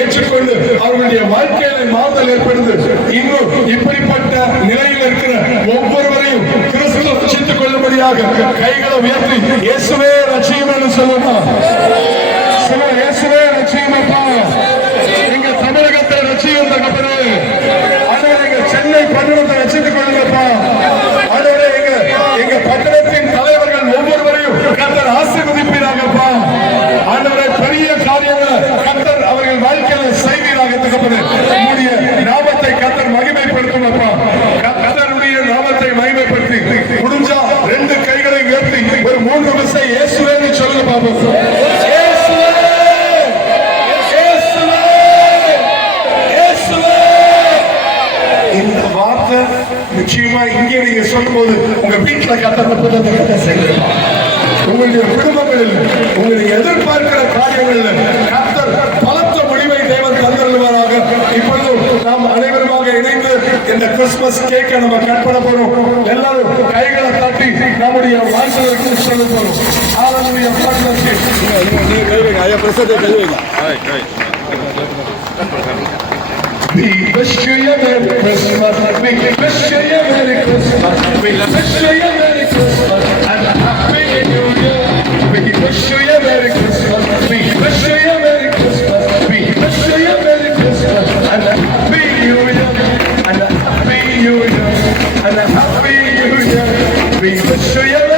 ஏற்றுக்கொண்டு அவர்களுடைய வாழ்க்கையில மாறுதல் ஏற்படுது. இன்னும் இப்படிப்பட்ட நிலையில் இருக்கிற ஒவ்வொருவரையும் கிறிஸ்து ரட்சித்துக் கொள்ளும்படியாக கைகளை உயர்த்தி இயேசுவே ரட்சியும் என்று சொல்லுமா. இயேசுவே ரட்சியுமப்பா. எங்க தமிழகத்தை ரட்சியும் தகப்பனே. ஆண்டவரே எங்க சென்னை பட்டணத்தை ரட்சித்துக் கொள்ளுங்கப்பா. ஆண்டவரே எங்க பட்டணத்தின் தலைவர்கள் ஒவ்வொருவரையும் கர்த்தர் ஆசீர்வதிப்பீராகப்பா. ஆண்டவரே பெரிய காரியங்களை கர்த்தர் அவர்கள் வாழ்க்கையில செய்வீராக தகப்பனே. உம்முடைய நாமத்தை கர்த்தர் மகிமைப்படுத்தும். கர்த்தருடைய நாமத்தை மகிமைப்படுத்தி முடிஞ்சா 2 கைகளை உயர்த்தி ஒரு 3 விசை இயேசுவே சொல்லுங்க பாப்போம். இந்த வார்த்தை நிச்சயமா இங்கே நீங்க சொல்லும் போது உங்க வீட்டுல கத்த செய்யலாம். உங்களுடைய குடும்பங்களில் உங்களுடைய எதிர்பார்க்கிற காரியங்கள்ல கர்த்தர் பலத்த முடிவை தேவன் தந்தருவாராக. இப்பொழுது நாம் அனைவருமாக இணைந்து இந்த கிறிஸ்துமஸ் கேக்கை நம்ம கட் பண்ண போறோம். எல்லாரும் கைகளை தட்டி நம்முடைய வாழ்க்கைக்கு சொல்ல போறோம். ஹalleluya பாடுங்க. நீங்க கை வைங்க. ஐயா பிரசாதத்தை கை வைங்க. We wish you a Merry Christmas. We wish you a Merry Christmas. We wish you a Merry Christmas and a Happy New Year. We wish you a Merry Christmas. We wish you a Merry Christmas. We wish you a Merry Christmas and a Happy New Year and a Happy New Year and a Happy New Year. We wish you a